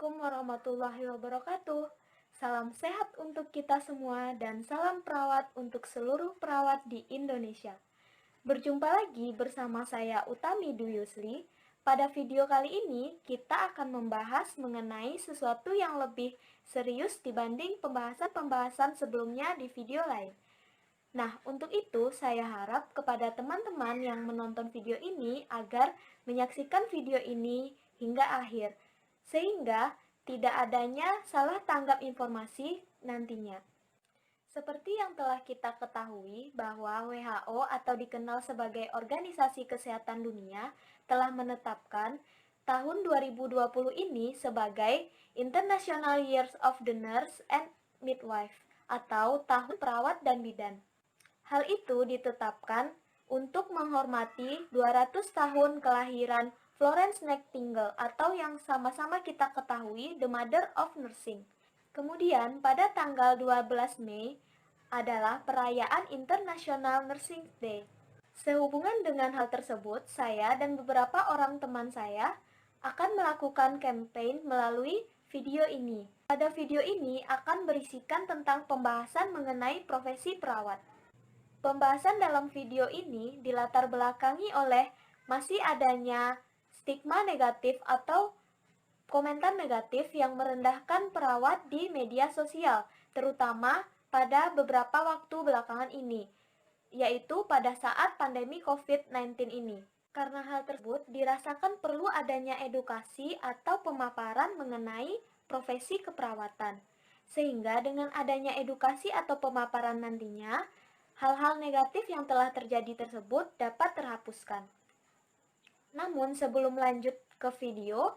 Assalamualaikum warahmatullahi wabarakatuh. Salam sehat untuk kita semua dan salam perawat untuk seluruh perawat di Indonesia. Berjumpa lagi bersama saya Utami Duyusli. Pada video kali ini kita akan membahas mengenai sesuatu yang lebih serius dibanding pembahasan-pembahasan sebelumnya di video lain. Nah, untuk itu saya harap kepada teman-teman yang menonton video ini agar menyaksikan video ini hingga akhir, sehingga tidak adanya salah tanggap informasi nantinya. Seperti yang telah kita ketahui bahwa WHO atau dikenal sebagai Organisasi Kesehatan Dunia telah menetapkan tahun 2020 ini sebagai International Years of the Nurse and Midwife atau Tahun Perawat dan Bidan. Hal itu ditetapkan untuk menghormati 200 tahun kelahiran Florence Nightingale atau yang sama-sama kita ketahui The Mother of Nursing. Kemudian pada tanggal 12 Mei adalah perayaan International Nursing Day. Sehubungan dengan hal tersebut, saya dan beberapa orang teman saya akan melakukan campaign melalui video ini. Pada video ini akan berisikan tentang pembahasan mengenai profesi perawat. Pembahasan dalam video ini dilatar belakangi oleh masih adanya stigma negatif atau komentar negatif yang merendahkan perawat di media sosial, terutama pada beberapa waktu belakangan ini, yaitu pada saat pandemi COVID-19 ini. Karena hal tersebut dirasakan perlu adanya edukasi atau pemaparan mengenai profesi keperawatan. Sehingga dengan adanya edukasi atau pemaparan nantinya, hal-hal negatif yang telah terjadi tersebut dapat terhapuskan. Namun sebelum lanjut ke video,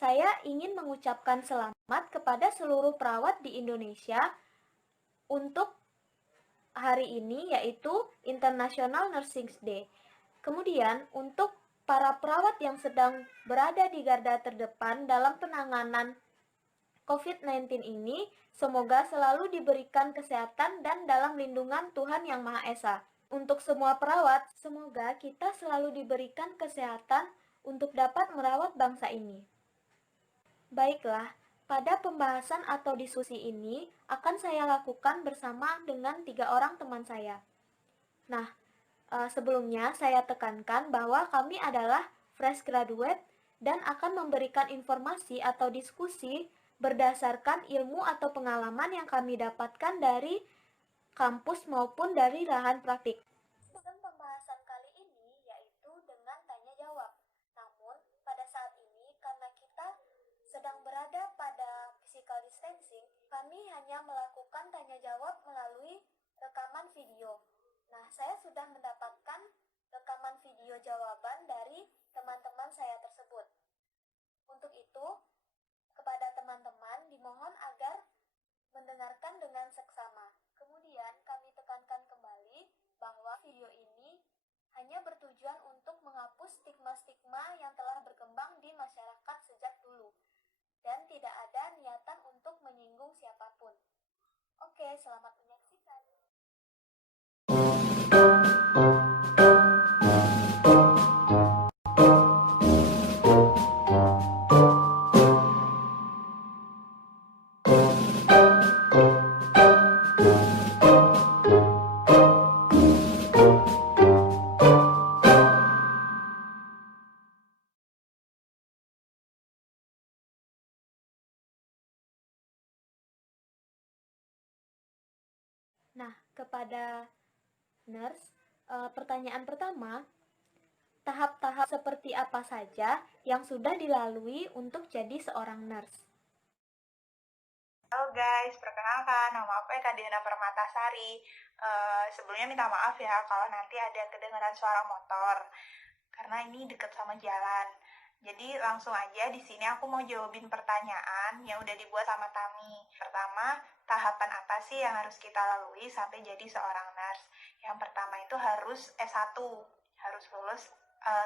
saya ingin mengucapkan selamat kepada seluruh perawat di Indonesia untuk hari ini, yaitu International Nursing Day. Kemudian untuk para perawat yang sedang berada di garda terdepan dalam penanganan COVID-19 ini, semoga selalu diberikan kesehatan dan dalam lindungan Tuhan Yang Maha Esa. Untuk semua perawat, semoga kita selalu diberikan kesehatan untuk dapat merawat bangsa ini. Baiklah, pada pembahasan atau diskusi ini akan saya lakukan bersama dengan 3 orang teman saya. Nah, sebelumnya saya tekankan bahwa kami adalah fresh graduate dan akan memberikan informasi atau diskusi berdasarkan ilmu atau pengalaman yang kami dapatkan dari kampus maupun dari lahan praktik. Sistem pembahasan kali ini yaitu dengan tanya jawab. Namun, pada saat ini karena kita sedang berada pada physical distancing, kami hanya melakukan tanya jawab melalui rekaman video. Nah, saya sudah mendapatkan rekaman video jawaban dari teman-teman saya tersebut. Untuk itu, kepada teman-teman dimohon agar mendengarkan dengan seksama. Kemudian kami tekankan kembali bahwa video ini hanya bertujuan untuk menghapus stigma-stigma yang telah berkembang di masyarakat sejak dulu dan tidak ada niatan untuk menyinggung siapapun. Oke, selamat menyaksikan. Nah, kepada nurse, pertanyaan pertama, tahap-tahap seperti apa saja yang sudah dilalui untuk jadi seorang nurse? Halo guys, perkenalkan, nama aku Eka Diana Permatasari. Sebelumnya minta maaf ya kalau nanti ada kedengaran suara motor, karena ini deket sama jalan. Jadi langsung aja di sini aku mau jawabin pertanyaan yang udah dibuat sama Tami. Pertama, tahapan apa sih yang harus kita lalui sampai jadi seorang nurse? Yang pertama itu harus S1, harus lulus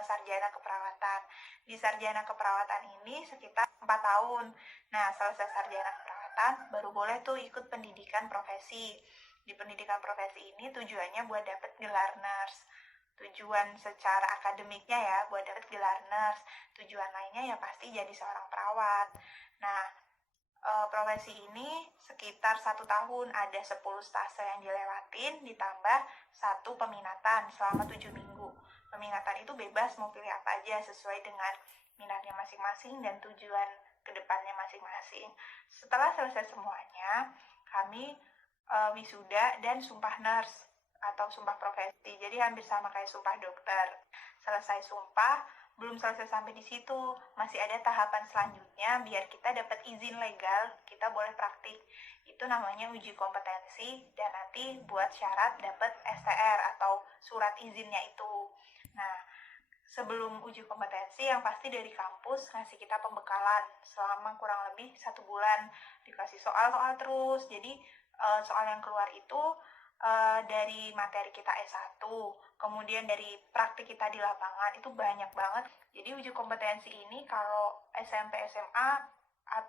sarjana keperawatan. Di sarjana keperawatan ini sekitar 4 tahun. Nah, selesai sarjana keperawatan baru boleh tuh ikut pendidikan profesi. Di pendidikan profesi ini tujuannya buat dapet gelar nurse. Tujuan secara akademiknya ya buat dapat gelar nurse. Tujuan lainnya ya pasti jadi seorang perawat. Nah, profesi ini sekitar 1 tahun, ada 10 stase yang dilewatin, ditambah 1 peminatan selama 7 minggu. Peminatan itu bebas mau pilih apa aja sesuai dengan minatnya masing-masing dan tujuan kedepannya masing-masing. Setelah selesai semuanya, kami wisuda dan sumpah nurse atau sumpah profesi. Jadi hampir sama kayak sumpah dokter. Selesai sumpah, belum selesai sampai di situ, masih ada tahapan selanjutnya biar kita dapat izin legal, kita boleh praktik. Itu namanya uji kompetensi dan nanti buat syarat dapat STR atau surat izinnya itu. Nah, sebelum uji kompetensi yang pasti dari kampus ngasih kita pembekalan selama kurang lebih 1 bulan, dikasih soal-soal terus. Jadi soal yang keluar itu dari materi kita S1, kemudian dari praktik kita di lapangan itu banyak banget. Jadi uji kompetensi ini kalau SMP SMA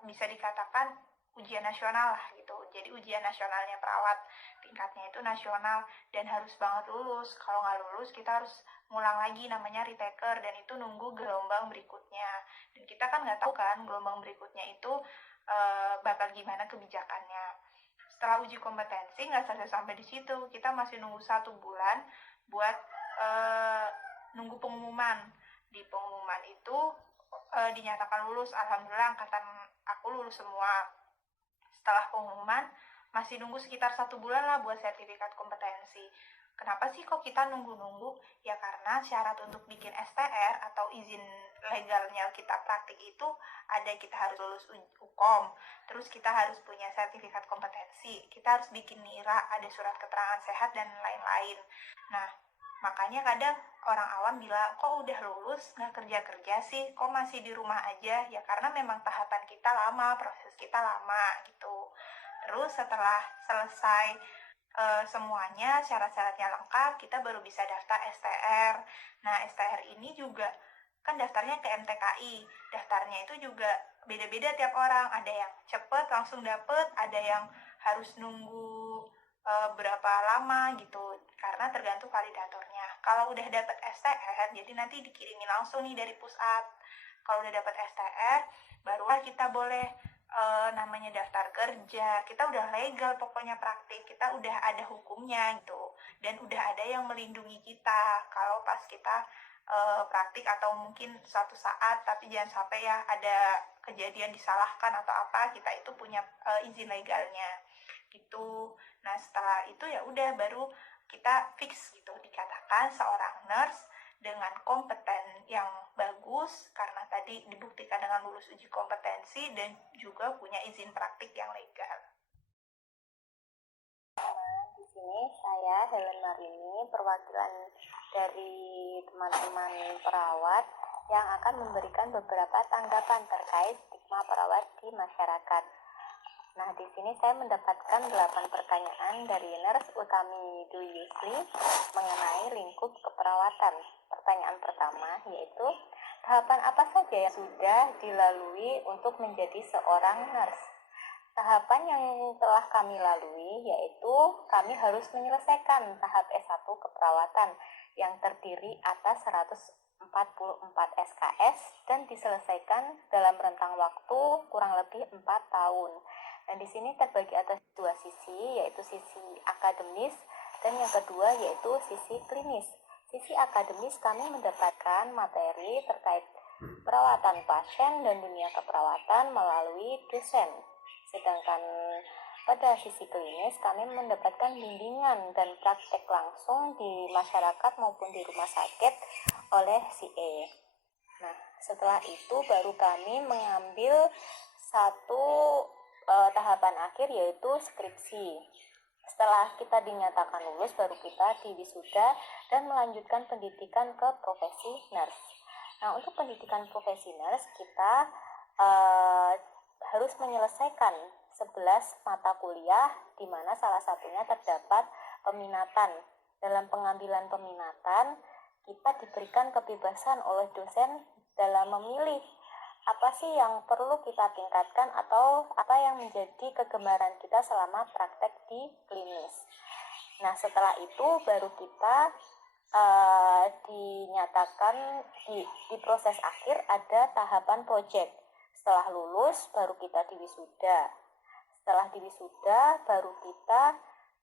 bisa dikatakan ujian nasional lah gitu. Jadi ujian nasionalnya perawat, tingkatnya itu nasional dan harus banget lulus. Kalau nggak lulus kita harus ngulang lagi, namanya retaker, dan itu nunggu gelombang berikutnya. Dan kita kan nggak tahu kan gelombang berikutnya itu bakal gimana kebijakannya. Setelah uji kompetensi nggak selesai sampai di situ, kita masih nunggu 1 bulan buat nunggu pengumuman. Di pengumuman itu dinyatakan lulus. Alhamdulillah angkatan aku lulus semua. Setelah pengumuman masih nunggu sekitar 1 bulan lah buat sertifikat kompetensi. Kenapa sih kok kita nunggu-nunggu? Ya karena syarat untuk bikin STR atau izin legalnya kita praktik itu ada, kita harus lulus UKOM, terus kita harus punya sertifikat kompetensi, kita harus bikin NIRA, ada surat keterangan sehat dan lain-lain. Nah, makanya kadang orang awam bilang, kok udah lulus nggak kerja-kerja sih, kok masih di rumah aja? Ya karena memang tahapan kita lama, proses kita lama gitu. Terus setelah selesai semuanya, syarat-syaratnya lengkap, kita baru bisa daftar STR. Nah, STR ini juga kan daftarnya ke MTKI. Daftarnya itu juga beda-beda tiap orang. Ada yang cepet langsung dapet, ada yang harus nunggu berapa lama gitu, karena tergantung validatornya. Kalau udah dapet STR, jadi nanti dikirimin langsung nih dari pusat. Kalau udah dapet STR, barulah kita boleh namanya daftar kerja. Kita udah legal pokoknya praktik, kita udah ada hukumnya gitu, dan udah ada yang melindungi kita kalau pas kita praktik atau mungkin suatu saat, tapi jangan sampai ya ada kejadian disalahkan atau apa, kita itu punya izin legalnya gitu. Nah, setelah itu ya udah baru kita fix gitu, dikatakan seorang nurse dengan kompeten yang bagus karena tadi dibuktikan dengan lulus uji kompetensi dan juga punya izin praktik yang legal. Di sini saya Helen Marini, perwakilan dari teman-teman perawat yang akan memberikan beberapa tanggapan terkait stigma perawat di masyarakat. Nah, di sini saya mendapatkan 8 pertanyaan dari Nurse Utami Dwi Yusli mengenai lingkup keperawatan. Pertanyaan pertama yaitu, tahapan apa saja yang sudah dilalui untuk menjadi seorang nurse? Tahapan yang telah kami lalui yaitu kami harus menyelesaikan tahap S1 keperawatan yang terdiri atas 144 SKS dan diselesaikan dalam rentang waktu kurang lebih 4 tahun. Dan di sini terbagi atas 2 sisi, yaitu sisi akademis dan yang kedua yaitu sisi klinis. Sisi akademis kami mendapatkan materi terkait perawatan pasien dan dunia keperawatan melalui dosen. Sedangkan pada sisi klinis kami mendapatkan bimbingan dan praktek langsung di masyarakat maupun di rumah sakit oleh CA. Nah, setelah itu baru kami mengambil satu tahapan akhir yaitu skripsi. Setelah kita dinyatakan lulus baru kita diwisuda dan melanjutkan pendidikan ke profesi nurse. Nah, untuk pendidikan profesi nurse kita harus menyelesaikan 11 mata kuliah di mana salah satunya terdapat peminatan. Dalam pengambilan peminatan kita diberikan kebebasan oleh dosen dalam memilih apa sih yang perlu kita tingkatkan atau apa yang menjadi kegemaran kita selama praktek di klinis. Nah, setelah itu baru kita dinyatakan di proses akhir ada tahapan project. Setelah lulus baru kita diwisuda. Setelah diwisuda baru kita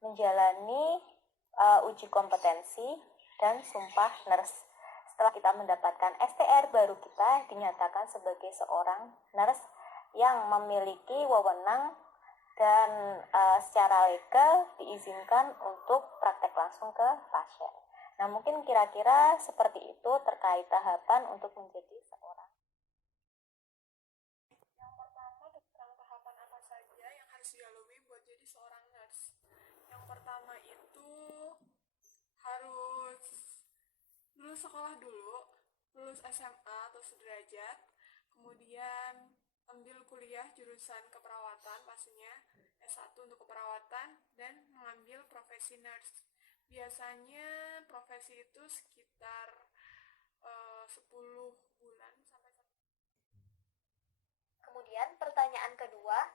menjalani uji kompetensi dan sumpah nurse. Setelah kita mendapatkan STR baru kita dinyatakan sebagai seorang nurse yang memiliki wewenang dan secara legal diizinkan untuk praktek langsung ke pasien. Nah, mungkin kira-kira seperti itu terkait tahapan untuk menjadi seorang. Yang pertama tentang tahapan apa saja yang harus dilalui buat jadi seorang nurse. Yang pertama itu harus lulus sekolah dulu, lulus SMA atau sederajat, kemudian ambil kuliah jurusan keperawatan pastinya, S1 untuk keperawatan, dan mengambil profesi nurse. Biasanya profesi itu sekitar 10 bulan sampai 1. Kemudian pertanyaan kedua,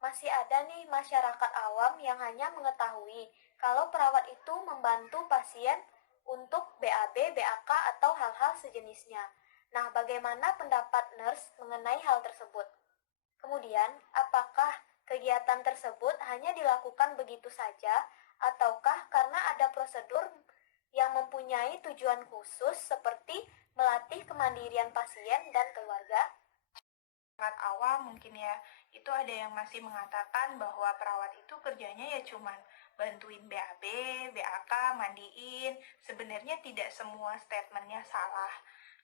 masih ada nih masyarakat awam yang hanya mengetahui kalau perawat itu membantu pasien untuk BAB, BAK, atau hal-hal sejenisnya. Nah, bagaimana pendapat nurse mengenai hal tersebut? Kemudian, apakah kegiatan tersebut hanya dilakukan begitu saja, ataukah karena ada prosedur yang mempunyai tujuan khusus seperti melatih kemandirian pasien dan keluarga? Masyarakat awam mungkin ya, itu ada yang masih mengatakan bahwa perawat itu kerjanya ya cuman bantuin BAB, BAK, mandiin. Sebenarnya tidak semua statementnya salah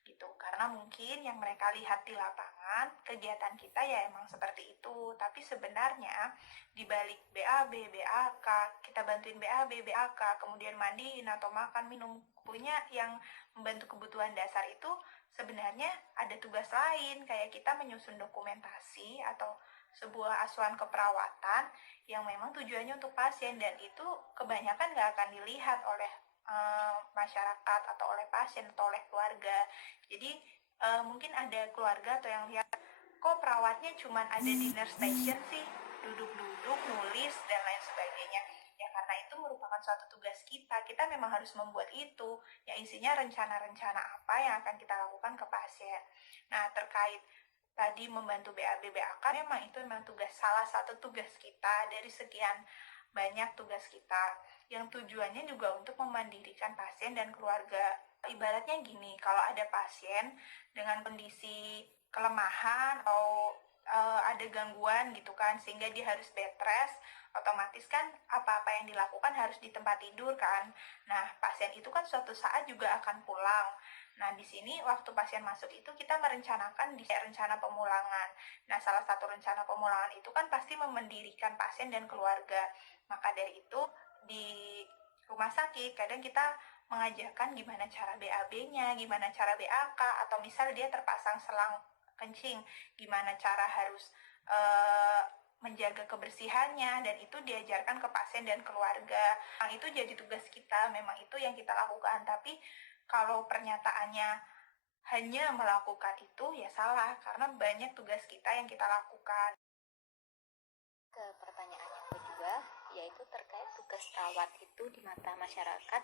gitu, karena mungkin yang mereka lihat di lapangan kegiatan kita ya emang seperti itu, tapi sebenarnya di balik BAB, BAK, kita bantuin BAB, BAK, kemudian mandiin atau makan, minum, punya yang membantu kebutuhan dasar itu sebenarnya ada tugas lain, kayak kita menyusun dokumentasi atau sebuah asuhan keperawatan yang memang tujuannya untuk pasien, dan itu kebanyakan nggak akan dilihat oleh masyarakat atau oleh pasien atau oleh keluarga. Jadi mungkin ada keluarga atau yang lihat, kok perawatnya cuma ada di nurse station sih, duduk-duduk, nulis, dan lain sebagainya. Ya karena itu merupakan suatu tugas kita memang harus membuat itu, yang isinya rencana-rencana apa yang akan kita lakukan ke pasien. Nah, terkait tadi membantu BAB, BAK, memang itu memang salah satu tugas kita dari sekian banyak tugas kita, yang tujuannya juga untuk memandirikan pasien dan keluarga. Ibaratnya gini, kalau ada pasien dengan kondisi kelemahan atau ada gangguan gitu kan, sehingga dia harus bed rest, otomatis kan apa-apa yang dilakukan harus di tempat tidur kan. Nah, pasien itu kan suatu saat juga akan pulang. Nah, di sini waktu pasien masuk itu kita merencanakan di rencana pemulangan. Nah, salah satu rencana pemulangan itu kan pasti memendirikan pasien dan keluarga. Maka dari itu di rumah sakit kadang kita mengajarkan gimana cara BAB-nya, gimana cara BAK, atau misal dia terpasang selang kencing, gimana cara harus menjaga kebersihannya, dan itu diajarkan ke pasien dan keluarga. Nah, itu jadi tugas kita, memang itu yang kita lakukan. Tapi kalau pernyataannya hanya melakukan itu, ya salah, karena banyak tugas kita yang kita lakukan. Ke pertanyaan yang kedua, yaitu terkait tugas perawat itu di mata masyarakat,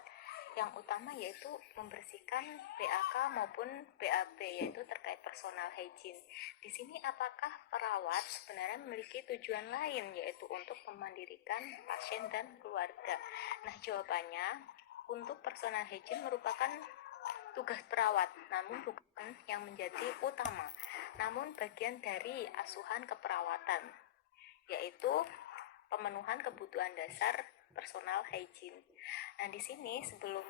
yang utama yaitu membersihkan BAK maupun BAB, yaitu terkait personal hygiene. Di sini apakah perawat sebenarnya memiliki tujuan lain, yaitu untuk memandirikan pasien dan keluarga? Nah, jawabannya, untuk personal hygiene merupakan tugas perawat, namun bukan yang menjadi utama, namun bagian dari asuhan keperawatan, yaitu pemenuhan kebutuhan dasar personal hygiene. Nah, di sini sebelum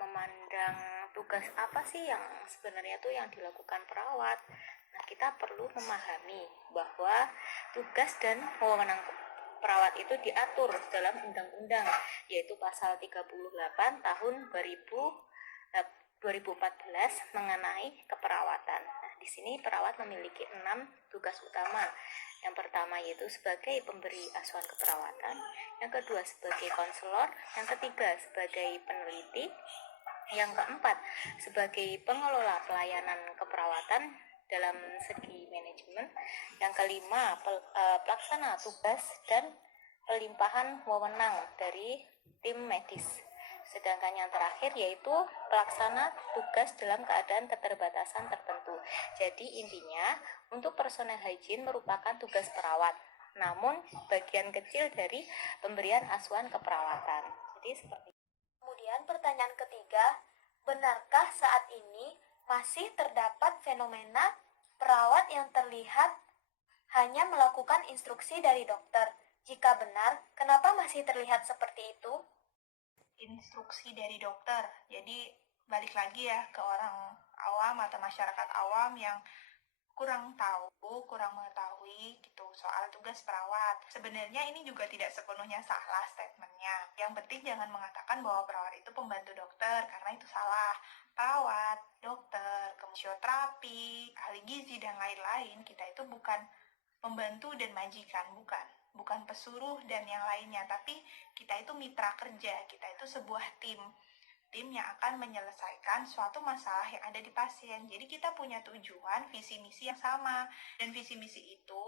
memandang tugas apa sih yang sebenarnya tuh yang dilakukan perawat, nah kita perlu memahami bahwa tugas dan wewenang perawat itu diatur dalam undang-undang, yaitu pasal 38 tahun 2014 mengenai keperawatan. Nah, di sini perawat memiliki 6 tugas utama. Yang pertama yaitu sebagai pemberi asuhan keperawatan, yang kedua sebagai konselor, yang ketiga sebagai peneliti, yang keempat sebagai pengelola pelayanan keperawatan dalam segi manajemen, yang kelima pelaksana tugas dan pelimpahan wewenang dari tim medis, Sedangkan yang terakhir yaitu pelaksana tugas dalam keadaan keterbatasan tertentu. Jadi intinya untuk personel hygiene merupakan tugas perawat, namun bagian kecil dari pemberian asuhan keperawatan. Jadi seperti itu. Kemudian pertanyaan ketiga, benarkah saat ini masih terdapat fenomena perawat yang terlihat hanya melakukan instruksi dari dokter? Jika benar, kenapa masih terlihat seperti itu? Instruksi dari dokter. Jadi balik lagi ya ke orang awam atau masyarakat awam yang kurang tahu, kurang mengetahui gitu soal tugas perawat. Sebenarnya ini juga tidak sepenuhnya salah statementnya. Yang penting jangan mengatakan bahwa perawat itu pembantu dokter, karena itu salah. Perawat, dokter, fisioterapi, ahli gizi, dan lain-lain, kita itu bukan pembantu dan majikan, bukan pesuruh dan yang lainnya, tapi kita itu mitra kerja, kita itu sebuah tim yang akan menyelesaikan suatu masalah yang ada di pasien. Jadi kita punya tujuan, visi misi yang sama, dan visi misi itu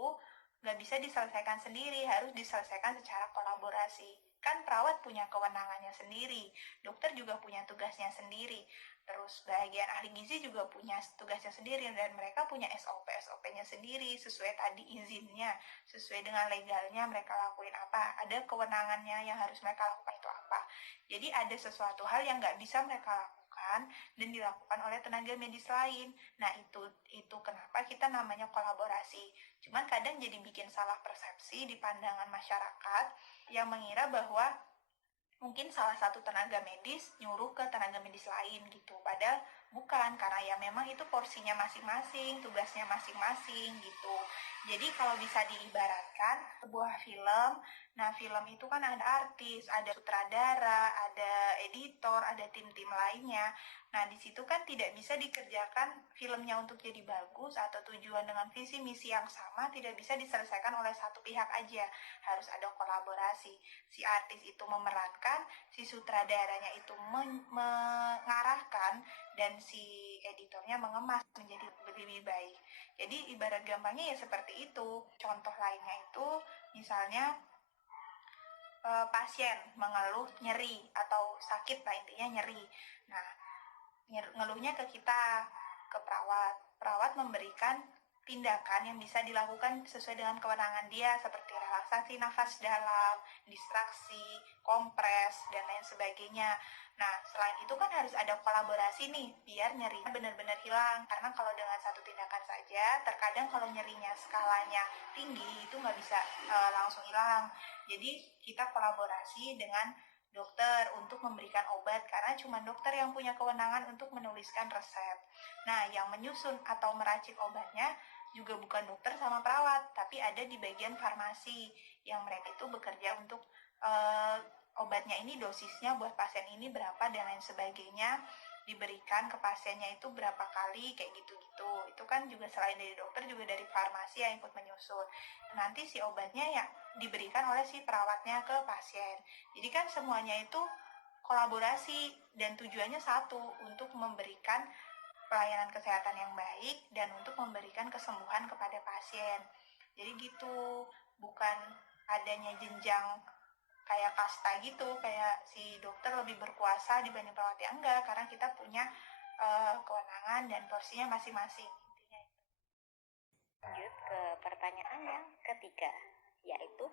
nggak bisa diselesaikan sendiri, harus diselesaikan secara kolaborasi. Kan perawat punya kewenangannya sendiri, dokter juga punya tugasnya sendiri, terus bagian ahli gizi juga punya tugasnya sendiri, dan mereka punya SOP-nya sendiri, sesuai tadi izinnya, sesuai dengan legalnya mereka lakuin apa, ada kewenangannya yang harus mereka lakukan itu apa. Jadi ada sesuatu hal yang nggak bisa mereka lakukan dan dilakukan oleh tenaga medis lain. Nah itu kenapa kita namanya kolaborasi. Cuman kadang jadi bikin salah persepsi di pandangan masyarakat yang mengira bahwa mungkin salah satu tenaga medis nyuruh ke tenaga medis lain gitu. Padahal bukan, karena ya memang itu porsinya masing-masing, tugasnya masing-masing gitu. Jadi kalau bisa diibaratkan sebuah film, nah film itu kan ada artis, ada sutradara, ada editor, ada tim-tim lainnya. Nah di situ kan tidak bisa dikerjakan filmnya untuk jadi bagus atau tujuan dengan visi misi yang sama tidak bisa diselesaikan oleh satu pihak aja. Harus ada kolaborasi. Si artis itu memerankan, si sutradaranya itu mengarahkan, dan si editornya mengemas menjadi lebih baik. Jadi ibarat gampangnya ya seperti itu. Contoh lainnya itu misalnya pasien mengeluh nyeri atau sakit lah, intinya nyeri. Nah, ngeluhnya ke kita, ke perawat memberikan tindakan yang bisa dilakukan sesuai dengan kewenangan dia, seperti relaksasi nafas dalam, distraksi, kompres, dan lain sebagainya. Nah, selain itu kan harus ada kolaborasi nih, biar nyerinya benar-benar hilang. Karena kalau dengan satu tindakan saja, terkadang kalau nyerinya skalanya tinggi, itu nggak bisa langsung hilang. Jadi kita kolaborasi dengan dokter untuk memberikan obat, karena cuma dokter yang punya kewenangan untuk menuliskan resep. Nah, yang menyusun atau meracik obatnya juga bukan dokter sama perawat, tapi ada di bagian farmasi yang mereka itu bekerja untuk obatnya ini dosisnya buat pasien ini berapa dan lain sebagainya, diberikan ke pasiennya itu berapa kali, kayak gitu-gitu. Itu kan juga selain dari dokter juga dari farmasi yang ikut menyusun. Nanti si obatnya ya diberikan oleh si perawatnya ke pasien. Jadi kan semuanya itu kolaborasi dan tujuannya satu, untuk memberikan pelayanan kesehatan yang baik dan untuk memberikan kesembuhan kepada pasien. Jadi gitu, bukan adanya jenjang kayak kasta gitu, kayak si dokter lebih berkuasa dibanding perawat, ya enggak, karena kita punya kewenangan dan porsinya masing-masing. Intinya itu. Lanjut ke pertanyaan yang ketiga, yaitu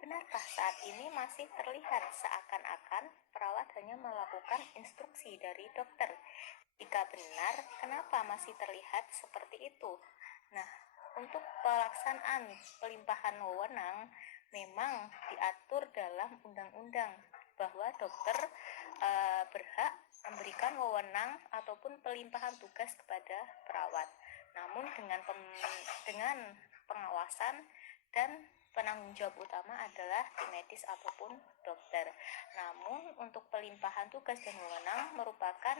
benarkah saat ini masih terlihat seakan-akan perawat hanya melakukan instruksi dari dokter? Jika benar, kenapa masih terlihat seperti itu? Nah, untuk pelaksanaan pelimpahan wewenang memang diatur dalam undang-undang bahwa dokter berhak memberikan wewenang ataupun pelimpahan tugas kepada perawat. Namun dengan pengawasan dan penanggung jawab utama adalah tim medis ataupun dokter. Namun untuk pelimpahan tugas dan wewenang merupakan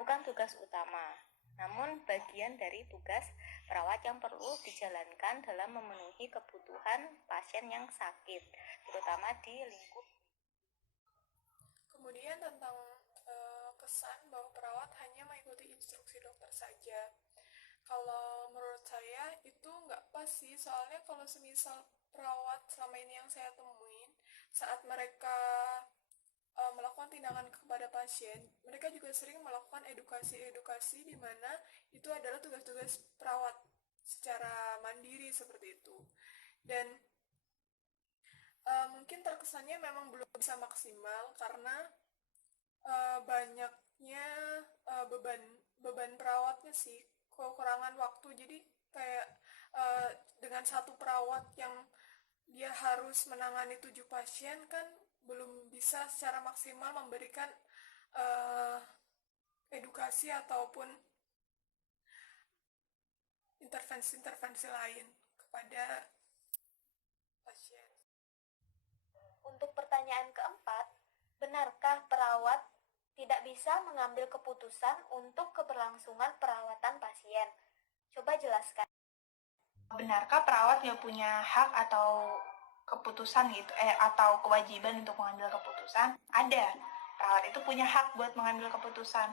bukan tugas utama, namun bagian dari tugas perawat yang perlu dijalankan dalam memenuhi kebutuhan pasien yang sakit, terutama di lingkup. Kemudian tentang kesan bahwa perawat hanya mengikuti instruksi dokter saja. Kalau menurut saya itu nggak pas sih, soalnya kalau semisal perawat selama ini yang saya temuin, saat mereka melakukan tindakan kepada pasien, mereka juga sering melakukan edukasi-edukasi di mana itu adalah tugas-tugas perawat secara mandiri seperti itu. Dan mungkin terkesannya memang belum bisa maksimal karena banyaknya beban perawatnya sih, kekurangan waktu. Jadi kayak dengan satu perawat yang dia harus menangani 7 pasien kan belum bisa secara maksimal memberikan uh, edukasi ataupun intervensi-intervensi lain kepada pasien. Untuk pertanyaan keempat, benarkah perawat tidak bisa mengambil keputusan untuk keberlangsungan perawatan pasien? Coba jelaskan. Benarkah perawat nggak punya hak atau keputusan gitu, atau kewajiban untuk mengambil keputusan? Ada. Perawat itu punya hak buat mengambil keputusan.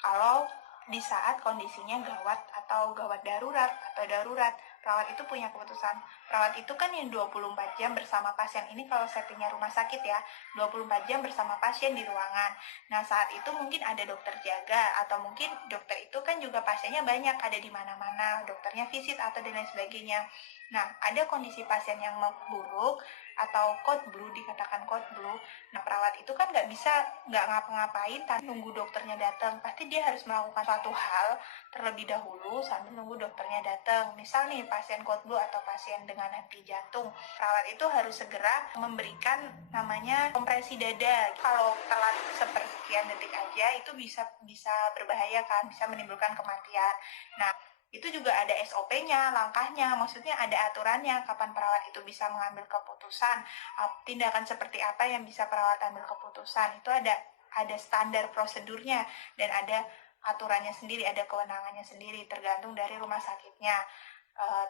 Kalau di saat kondisinya gawat atau gawat darurat atau darurat, perawat itu punya keputusan. Perawat itu kan yang 24 jam bersama pasien. Ini kalau settingnya rumah sakit ya, 24 jam bersama pasien di ruangan. Nah, saat itu mungkin ada dokter jaga, atau mungkin dokter itu kan juga pasiennya banyak, ada di mana-mana, dokternya visit atau dan lain sebagainya. Nah, ada kondisi pasien yang buruk atau code blue, dikatakan code blue. Nah, perawat itu kan nggak ngapa-ngapain tanpa nunggu dokternya datang. Pasti dia harus melakukan suatu hal terlebih dahulu sambil nunggu dokternya datang. Misal nih, pasien code blue atau pasien dengan henti jantung, perawat itu harus segera memberikan namanya kompresi dada. Kalau telat sepersekian detik aja itu bisa berbahaya kan, bisa menimbulkan kematian. Nah, itu juga ada SOP-nya, langkahnya, maksudnya ada aturannya kapan perawat itu bisa mengambil keputusan, tindakan seperti apa yang bisa perawat ambil keputusan. Itu ada standar prosedurnya dan ada aturannya sendiri, ada kewenangannya sendiri, tergantung dari rumah sakitnya.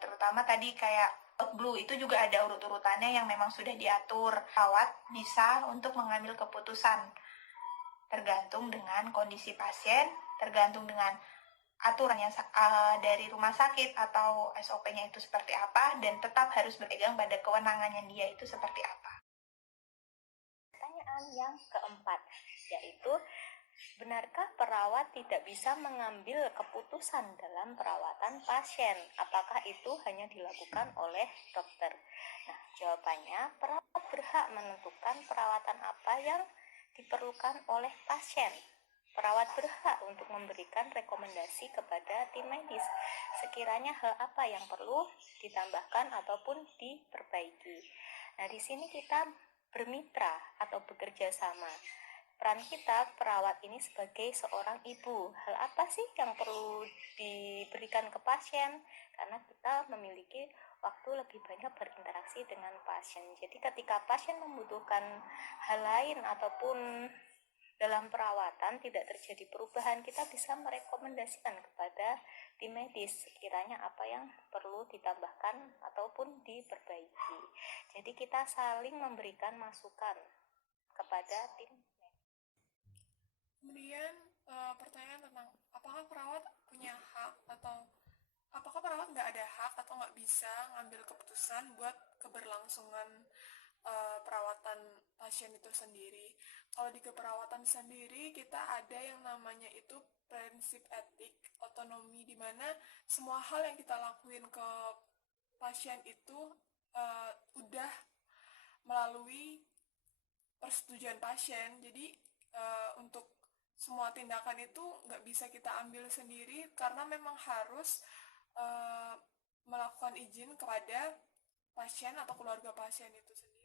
Terutama tadi kayak blue itu juga ada urut-urutannya yang memang sudah diatur. Perawat bisa untuk mengambil keputusan tergantung dengan kondisi pasien, tergantung dengan aturannya dari rumah sakit atau SOP-nya itu seperti apa, dan tetap harus berpegang pada kewenangannya dia itu seperti apa. Pertanyaan yang keempat, yaitu benarkah perawat tidak bisa mengambil keputusan dalam perawatan pasien? Apakah itu hanya dilakukan oleh dokter? Nah, jawabannya, perawat berhak menentukan perawatan apa yang diperlukan oleh pasien. Perawat berhak untuk memberikan rekomendasi kepada tim medis sekiranya hal apa yang perlu ditambahkan ataupun diperbaiki. Nah, di sini kita bermitra atau bekerja sama. Peran kita perawat ini sebagai seorang ibu. Hal apa sih yang perlu diberikan ke pasien? Karena kita memiliki waktu lebih banyak berinteraksi dengan pasien. Jadi ketika pasien membutuhkan hal lain ataupun dalam perawatan tidak terjadi perubahan, kita bisa merekomendasikan kepada tim medis kiranya apa yang perlu ditambahkan ataupun diperbaiki. Jadi kita saling memberikan masukan kepada tim medis. Kemudian pertanyaan tentang apakah perawat punya hak atau apakah perawat nggak ada hak atau nggak bisa ngambil keputusan buat keberlangsungan perawatan pasien itu sendiri. Kalau di keperawatan sendiri kita ada yang namanya itu prinsip etik otonomi, di mana semua hal yang kita lakuin ke pasien itu udah melalui persetujuan pasien. Jadi untuk semua tindakan itu nggak bisa kita ambil sendiri karena memang harus melakukan izin kepada pasien atau keluarga pasien itu sendiri.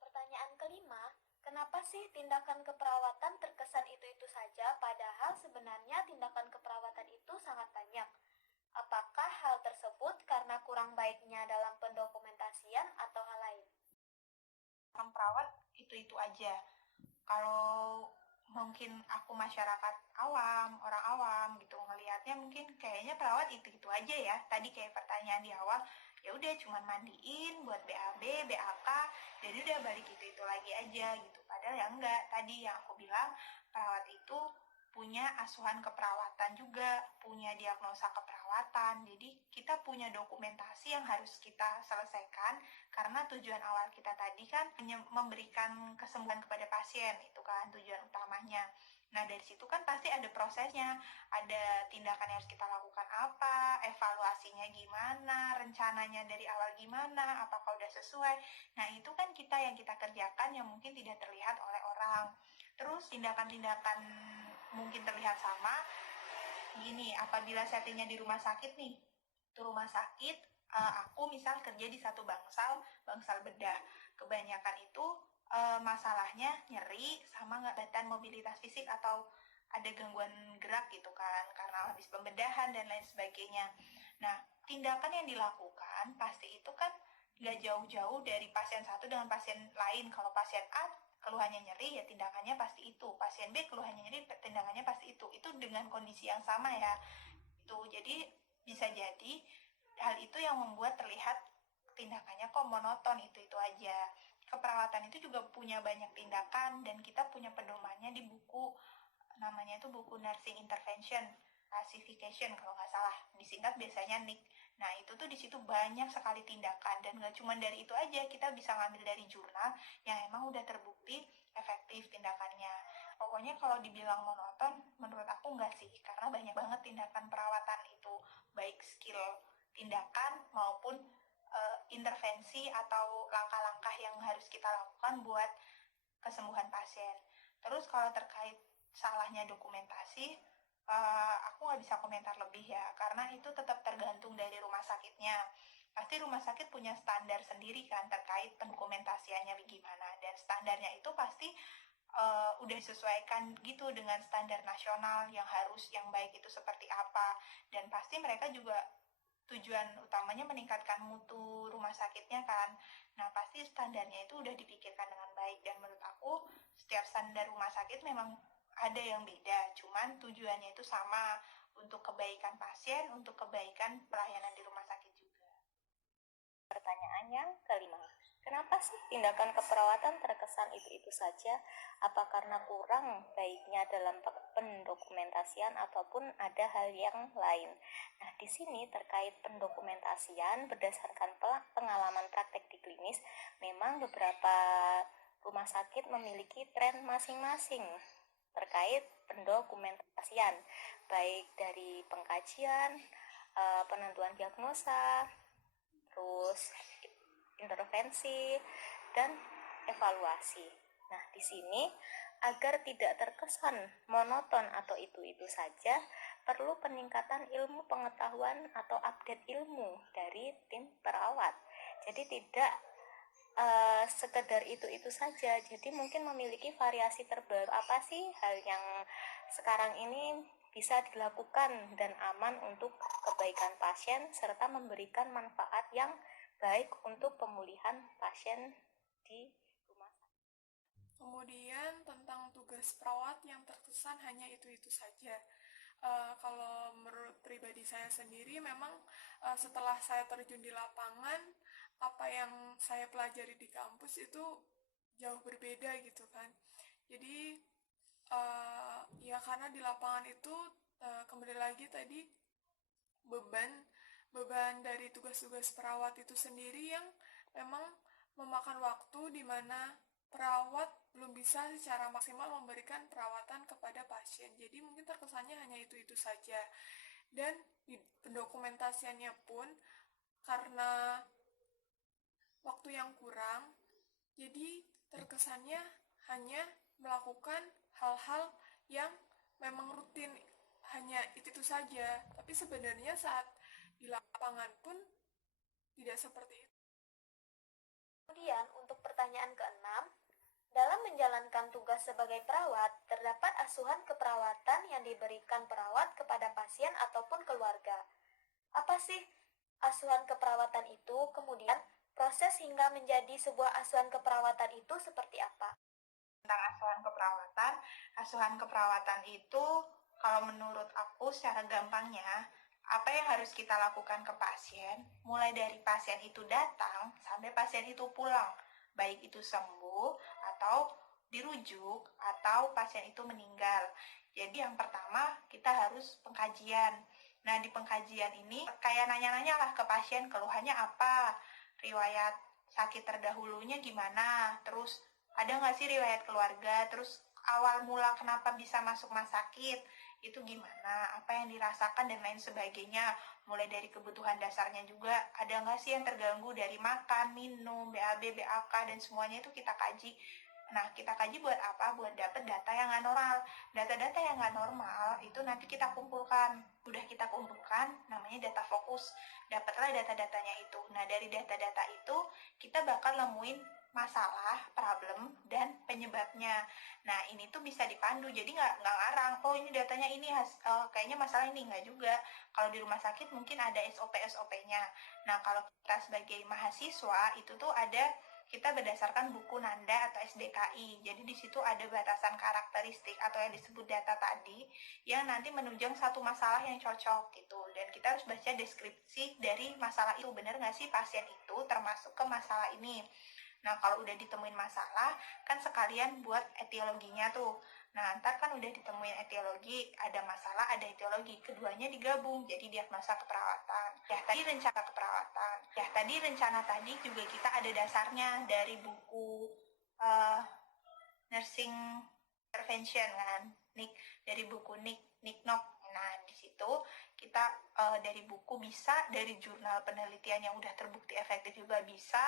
Pertanyaan kelima, kenapa sih tindakan keperawatan terkesan itu-itu saja, padahal sebenarnya tindakan keperawatan itu sangat banyak? Apakah hal tersebut karena kurang baiknya dalam pendokumentasian atau hal lain? Orang perawat itu-itu aja. Kalau mungkin aku masyarakat awam, orang awam gitu ngelihatnya, mungkin kayaknya perawat itu-itu aja ya. Tadi kayak pertanyaan di awal, ya udah cuman mandiin buat BAB, BAK, dan udah balik itu lagi aja gitu. Padahal ya enggak, tadi yang aku bilang perawat itu punya asuhan keperawatan juga, punya diagnosa keperawatan. Jadi kita punya dokumentasi yang harus kita selesaikan Karena tujuan awal kita tadi kan hanya memberikan kesembuhan kepada pasien, itu kan tujuan utamanya. Nah, dari situ kan pasti ada prosesnya, ada tindakan yang harus kita lakukan apa, evaluasinya gimana, rencananya dari awal gimana, apakah udah sesuai. Nah, itu kan yang kita kerjakan yang mungkin tidak terlihat oleh orang. Terus tindakan-tindakan mungkin terlihat sama, gini, apabila settingnya di rumah sakit nih, itu rumah sakit, aku misal kerja di satu bangsal bedah. Kebanyakan itu masalahnya nyeri sama nggak mobilitas fisik atau ada gangguan gerak gitu kan, karena habis pembedahan dan lain sebagainya. Nah, tindakan yang dilakukan pasti itu kan nggak jauh-jauh dari pasien satu dengan pasien lain. Kalau pasien A keluhannya nyeri, ya tindakannya pasti itu. Pasien B keluhannya nyeri, tindakannya pasti itu. Itu dengan kondisi yang sama ya. Itu jadi bisa jadi hal itu yang membuat terlihat tindakannya kok monoton, itu aja. Keperawatan itu juga punya banyak tindakan dan kita punya pedomannya di buku, namanya itu buku Nursing Intervention Classification kalau nggak salah, disingkat biasanya NIC. Nah, itu tuh di situ banyak sekali tindakan dan nggak cuma dari itu aja, kita bisa ngambil dari jurnal yang emang udah terbukti efektif tindakannya. Pokoknya kalau dibilang monoton, menurut aku nggak sih, karena banyak banget tindakan perawatan itu, baik skill tindakan maupun intervensi atau langkah-langkah yang harus kita lakukan buat kesembuhan pasien. Terus kalau terkait salahnya dokumentasi, aku nggak bisa komentar lebih ya, karena itu tetap tergantung dari rumah sakitnya. Pasti rumah sakit punya standar sendiri kan terkait pendokumentasiannya gimana, dan standarnya itu pasti udah disesuaikan gitu dengan standar nasional yang baik itu seperti apa, dan pasti mereka juga tujuan utamanya meningkatkan mutu rumah sakitnya kan. Nah, pasti standarnya itu udah dipikirkan dengan baik, dan menurut aku setiap standar rumah sakit memang ada yang beda, cuman tujuannya itu sama, untuk kebaikan pasien, untuk kebaikan pelayanan di rumah sakit juga. Pertanyaan yang kelima, kenapa sih tindakan keperawatan terkesan itu-itu saja? Apa karena kurang baiknya dalam pendokumentasian ataupun ada hal yang lain? Nah, di sini terkait pendokumentasian berdasarkan pengalaman praktek di klinis, memang beberapa rumah sakit memiliki tren masing-masing terkait pendokumentasian, baik dari pengkajian, penentuan diagnosa, terus intervensi dan evaluasi. Nah, di sini agar tidak terkesan monoton atau itu-itu saja, perlu peningkatan ilmu pengetahuan atau update ilmu dari tim perawat. Jadi tidak sekedar itu-itu saja. Jadi mungkin memiliki variasi terbaru, apa sih hal yang sekarang ini bisa dilakukan dan aman untuk kebaikan pasien serta memberikan manfaat yang baik untuk pemulihan pasien di rumah sakit. Kemudian tentang tugas perawat yang terkesan hanya itu-itu saja. Kalau menurut pribadi saya sendiri, memang setelah saya terjun di lapangan, apa yang saya pelajari di kampus itu jauh berbeda gitu kan. Jadi ya karena di lapangan itu kembali lagi tadi beban dari tugas-tugas perawat itu sendiri yang memang memakan waktu, di mana perawat belum bisa secara maksimal memberikan perawatan kepada pasien. Jadi mungkin terkesannya hanya itu-itu saja. Dan di pendokumentasiannya pun karena waktu yang kurang, jadi terkesannya hanya melakukan hal-hal yang memang rutin, hanya itu saja. Tapi sebenarnya saat di lapangan pun tidak seperti itu. Kemudian untuk pertanyaan keenam, dalam menjalankan tugas sebagai perawat, terdapat asuhan keperawatan yang diberikan perawat kepada pasien ataupun keluarga. Apa sih asuhan keperawatan itu? Kemudian proses hingga menjadi sebuah asuhan keperawatan itu seperti apa? Tentang asuhan keperawatan itu kalau menurut aku secara gampangnya, apa yang harus kita lakukan ke pasien, mulai dari pasien itu datang sampai pasien itu pulang, baik itu sembuh atau dirujuk atau pasien itu meninggal. Jadi yang pertama kita harus pengkajian. Nah, di pengkajian ini kayak nanya-nanya lah ke pasien, keluhannya apa, riwayat sakit terdahulunya gimana, terus ada nggak sih riwayat keluarga, terus awal mula kenapa bisa masuk rumah sakit, itu gimana, apa yang dirasakan dan lain sebagainya. Mulai dari kebutuhan dasarnya juga, ada nggak sih yang terganggu dari makan, minum, BAB, BAK, dan semuanya itu kita kaji. Nah, kita kaji buat apa? Buat dapet data yang nggak normal. Data-data yang nggak normal itu nanti kita kumpulkan. Udah kita kumpulkan, namanya data fokus. Dapatlah data-datanya itu. Nah, dari data-data itu, kita bakal nemuin masalah, problem, dan penyebabnya. Nah, ini tuh bisa dipandu. Jadi nggak ngarang, oh ini datanya ini, kayaknya masalah ini. Nggak juga. Kalau di rumah sakit mungkin ada SOP-SOP-nya. Nah, kalau kita sebagai mahasiswa, itu tuh ada kita berdasarkan buku Nanda atau SDKI. Jadi di situ ada batasan karakteristik atau yang disebut data tadi yang nanti menunjang satu masalah yang cocok gitu. Dan kita harus baca deskripsi dari masalah itu. Benar nggak sih pasien itu termasuk ke masalah ini? Nah, kalau udah ditemuin masalah, kan sekalian buat etiologinya tuh. Nah, ntar kan udah ditemuin etiologi, ada masalah, ada etiologi. Keduanya digabung, jadi diagnosa keperawatan. Tadi rencana tadi juga kita ada dasarnya dari buku Nursing Intervention kan, dari buku Nick Knock. Nah, di situ kita dari buku bisa, dari jurnal penelitian yang udah terbukti efektif juga bisa.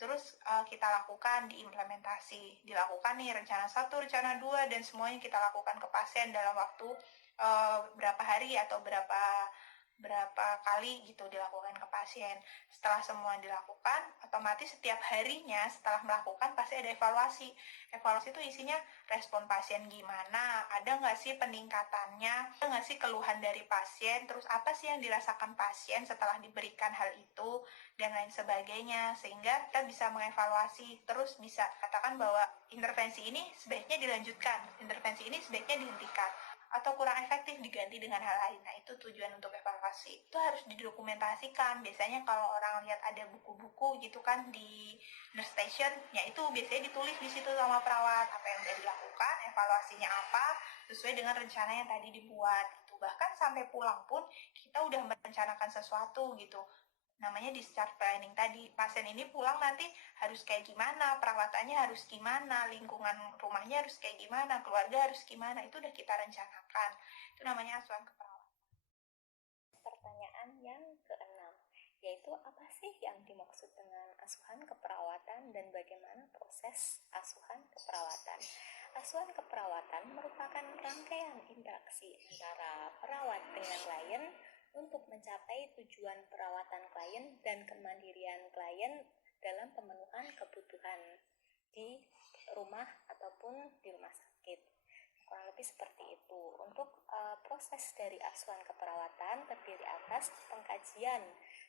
Terus kita lakukan diimplementasi, dilakukan nih rencana 1, rencana 2, dan semuanya kita lakukan ke pasien dalam waktu berapa hari atau berapa kali gitu dilakukan ke pasien. Setelah semua dilakukan, otomatis setiap harinya setelah melakukan pasti ada evaluasi. Evaluasi itu isinya respon pasien gimana, ada nggak sih peningkatannya, ada nggak sih keluhan dari pasien, terus apa sih yang dirasakan pasien setelah diberikan hal itu, dan lain sebagainya. Sehingga kita bisa mengevaluasi, terus bisa katakan bahwa intervensi ini sebaiknya dilanjutkan, intervensi ini sebaiknya dihentikan, atau kurang efektif diganti dengan hal lain. Nah, itu tujuan untuk evaluasi. Itu harus didokumentasikan. Biasanya kalau orang lihat ada buku-buku gitu kan di nurse station, ya itu biasanya ditulis di situ sama perawat apa yang sudah dilakukan, evaluasinya apa, sesuai dengan rencana yang tadi dibuat gitu. Bahkan sampai pulang pun kita udah merencanakan sesuatu gitu. Namanya discharge planning tadi. Pasien ini pulang nanti harus kayak gimana, perawatannya harus gimana, lingkungan rumahnya harus kayak gimana, keluarga harus gimana, itu udah kita rencanakan. Itu namanya asuhan keperawatan. Pertanyaan yang keenam, yaitu apa sih yang dimaksud dengan asuhan keperawatan dan bagaimana proses asuhan keperawatan? Asuhan keperawatan merupakan rangkaian interaksi antara perawat dengan klien untuk mencapai tujuan perawatan klien dan kemandirian klien dalam pemenuhan kebutuhan di rumah ataupun di rumah sakit. Kurang lebih seperti itu. Untuk proses dari asuhan keperawatan terdiri atas pengkajian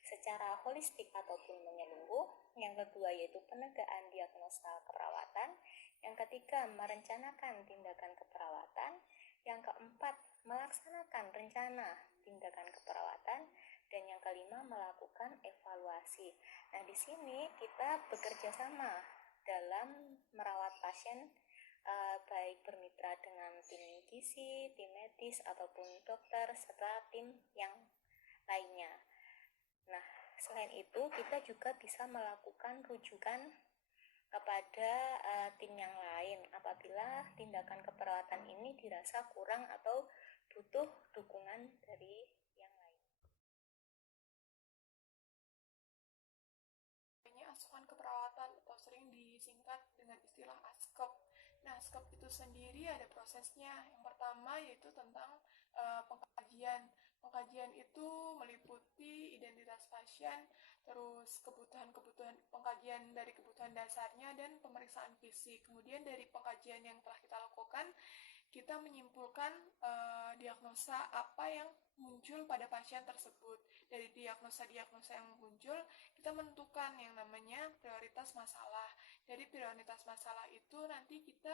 secara holistik ataupun menyeluruh. Yang kedua yaitu penegakan diagnosa keperawatan. Yang ketiga merencanakan tindakan keperawatan. Yang keempat melaksanakan rencana tindakan keperawatan. Dan yang kelima melakukan evaluasi. Nah, di sini kita bekerja sama dalam merawat pasien, baik bermitra dengan tim gizi, tim medis, ataupun dokter, serta tim yang lainnya. Nah, selain itu kita juga bisa melakukan rujukan kepada tim yang lain apabila tindakan keperawatan ini dirasa kurang atau butuh dukungan dari yang lain. Ini asuhan keperawatan atau sering disingkat dengan istilah ASKEP. Nah, ASKEP itu sendiri ada prosesnya. Yang pertama yaitu tentang pengkajian. Pengkajian itu meliputi identitas pasien, terus kebutuhan-kebutuhan pengkajian dari kebutuhan dasarnya dan pemeriksaan fisik. Kemudian dari pengkajian yang telah kita lakukan, kita menyimpulkan diagnosa apa yang muncul pada pasien tersebut. Dari diagnosa-diagnosa yang muncul, kita menentukan yang namanya prioritas masalah. Dari prioritas masalah itu nanti kita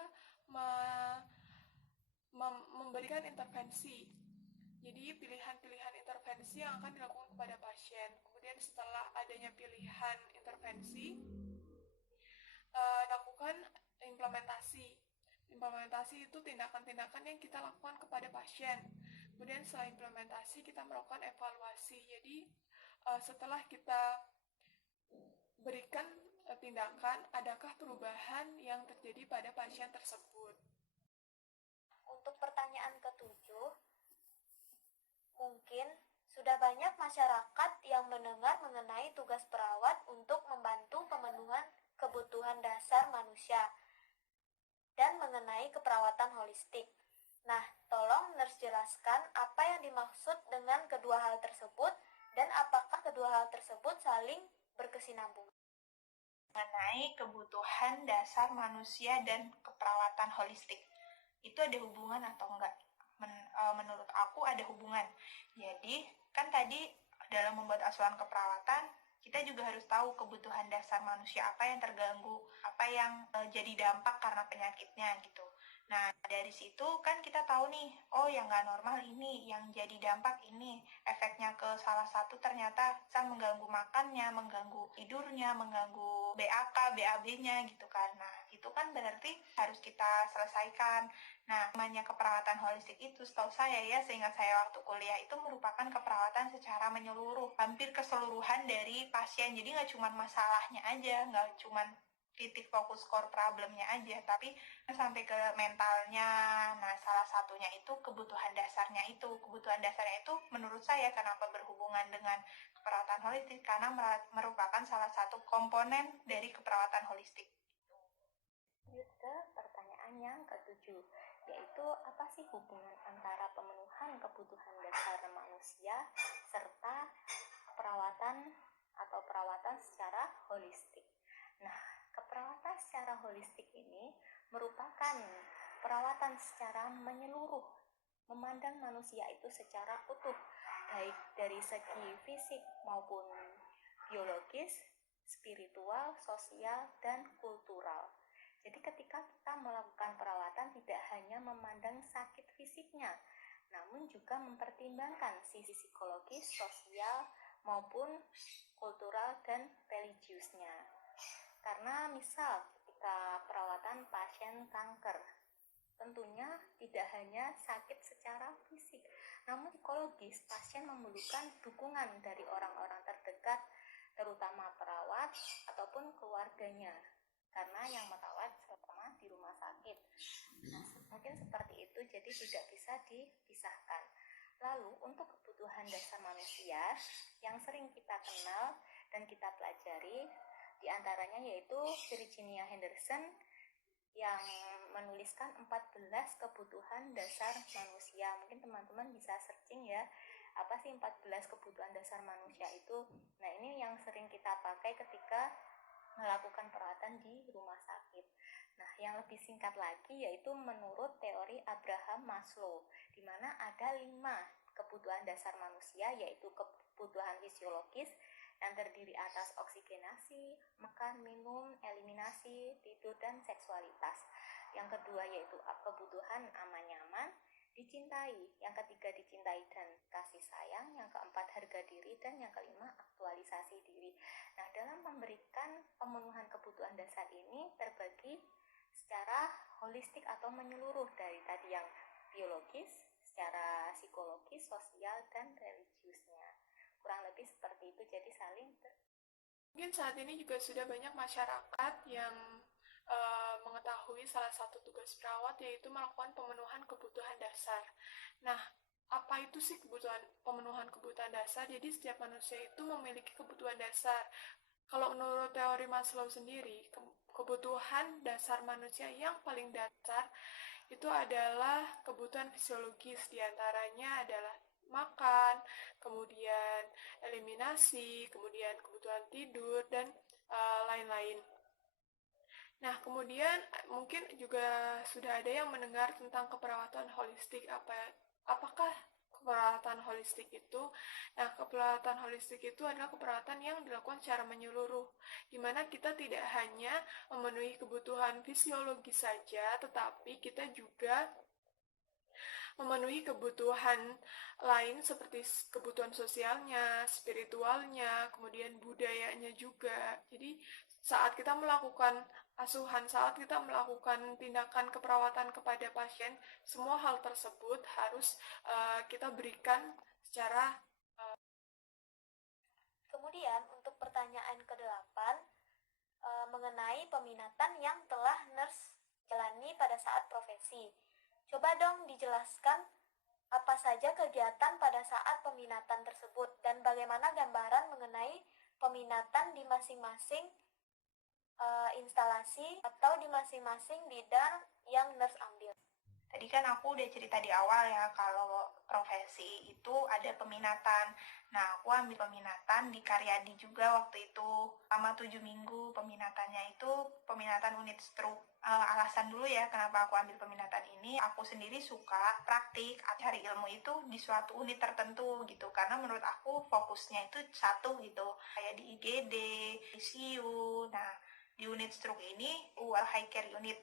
memberikan intervensi. Jadi pilihan-pilihan intervensi yang akan dilakukan kepada pasien. Kemudian setelah adanya pilihan intervensi, lakukan implementasi. Implementasi itu tindakan-tindakan yang kita lakukan kepada pasien. Kemudian setelah implementasi kita melakukan evaluasi. Jadi setelah kita berikan tindakan, adakah perubahan yang terjadi pada pasien tersebut? Untuk pertanyaan ketujuh, mungkin sudah banyak masyarakat yang mendengar mengenai tugas perawat untuk membantu pemenuhan kebutuhan dasar manusia dan mengenai keperawatan holistik. Nah, tolong nurse jelaskan apa yang dimaksud dengan kedua hal tersebut dan apakah kedua hal tersebut saling berkesinambungan. Mengenai kebutuhan dasar manusia dan keperawatan holistik, itu ada hubungan atau enggak? Menurut aku ada hubungan. Jadi, kan tadi dalam membuat asuhan keperawatan, kita juga harus tahu kebutuhan dasar manusia apa yang terganggu, apa yang jadi dampak karena penyakitnya gitu. Nah, dari situ kan kita tahu nih, oh yang nggak normal ini, yang jadi dampak ini, efeknya ke salah satu ternyata bisa mengganggu makannya, mengganggu tidurnya, mengganggu BAK, BAB-nya gitu kan. Nah, itu kan berarti harus kita selesaikan. Nah, namanya keperawatan holistik itu setahu saya ya, seingat saya waktu kuliah itu merupakan keperawatan secara menyeluruh, hampir keseluruhan dari pasien. Jadi nggak cuma masalahnya aja, nggak cuma titik fokus core problemnya aja, tapi sampai ke mentalnya. Nah, salah satunya itu kebutuhan dasarnya itu. Kebutuhan dasarnya itu menurut saya kenapa berhubungan dengan keperawatan holistik, karena merupakan salah satu komponen dari keperawatan holistik. Lanjut ke pertanyaan yang ketujuh, yaitu apa sih hubungan antara pemenuhan kebutuhan dasar manusia serta perawatan atau perawatan secara holistik. Nah, keperawatan secara holistik ini merupakan perawatan secara menyeluruh, memandang manusia itu secara utuh, baik dari segi fisik maupun biologis, spiritual, sosial, dan kultural. Jadi ketika kita melakukan perawatan tidak hanya memandang sakit fisiknya, namun juga mempertimbangkan sisi psikologis, sosial, maupun kultural dan religiusnya. Karena misal ketika perawatan pasien kanker, tentunya tidak hanya sakit secara fisik, namun psikologis. Pasien memerlukan dukungan dari orang-orang terdekat, terutama perawat ataupun keluarganya, karena yang merawat selama di rumah sakit. Nah, mungkin seperti itu, jadi tidak bisa dipisahkan. Lalu untuk kebutuhan dasar manusia yang sering kita kenal dan kita pelajari, diantaranya yaitu Virginia Henderson yang menuliskan 14 kebutuhan dasar manusia. Mungkin teman-teman bisa searching ya, apa sih 14 kebutuhan dasar manusia itu. Nah, ini yang sering kita pakai ketika melakukan perawatan di rumah sakit. Nah, yang lebih singkat lagi yaitu menurut teori Abraham Maslow, di mana ada 5 kebutuhan dasar manusia, yaitu kebutuhan fisiologis yang terdiri atas oksigenasi, makan, minum, eliminasi, tidur, dan seksualitas. Yang kedua yaitu kebutuhan aman nyaman, dicintai, yang ketiga dicintai dan kasih sayang, yang keempat harga diri, dan yang kelima aktualisasi diri. Nah, dalam memberikan pemenuhan kebutuhan dasar ini terbagi secara holistik atau menyeluruh, dari tadi yang biologis, secara psikologis, sosial, dan religiusnya. Kurang lebih seperti itu, jadi saling Mungkin saat ini juga sudah banyak masyarakat yang mengetahui salah satu tugas perawat, yaitu melakukan pemenuhan kebutuhan dasar. Nah, apa itu sih pemenuhan kebutuhan dasar? Jadi setiap manusia itu memiliki kebutuhan dasar. Kalau menurut teori Maslow sendiri, kebutuhan dasar manusia yang paling dasar itu adalah kebutuhan fisiologis, diantaranya adalah makan, kemudian eliminasi, kemudian kebutuhan tidur, dan lain-lain. Nah, kemudian mungkin juga sudah ada yang mendengar tentang keperawatan holistik. Apakah keperawatan holistik itu? Nah, keperawatan holistik itu adalah keperawatan yang dilakukan secara menyeluruh, di mana kita tidak hanya memenuhi kebutuhan fisiologis saja, tetapi kita juga memenuhi kebutuhan lain seperti kebutuhan sosialnya, spiritualnya, kemudian budayanya juga. Jadi saat kita melakukan asuhan, saat kita melakukan tindakan keperawatan kepada pasien, semua hal tersebut harus kita berikan secara Kemudian untuk pertanyaan ke-8, mengenai peminatan yang telah nurse jalani pada saat profesi. Coba dong dijelaskan apa saja kegiatan pada saat peminatan tersebut dan bagaimana gambaran mengenai peminatan di masing-masing instalasi atau di masing-masing bidang yang nurse ambil. Tadi kan aku udah cerita di awal ya, kalau profesi itu ada peminatan. Nah, aku ambil peminatan di Karyadi juga waktu itu. Selama 7 minggu peminatannya itu peminatan unit stroke. Alasan dulu ya kenapa aku ambil peminatan ini, aku sendiri suka praktik, cari ilmu itu di suatu unit tertentu gitu. Karena menurut aku fokusnya itu satu gitu. Kayak di IGD, ICU, nah di unit stroke ini, high care unit.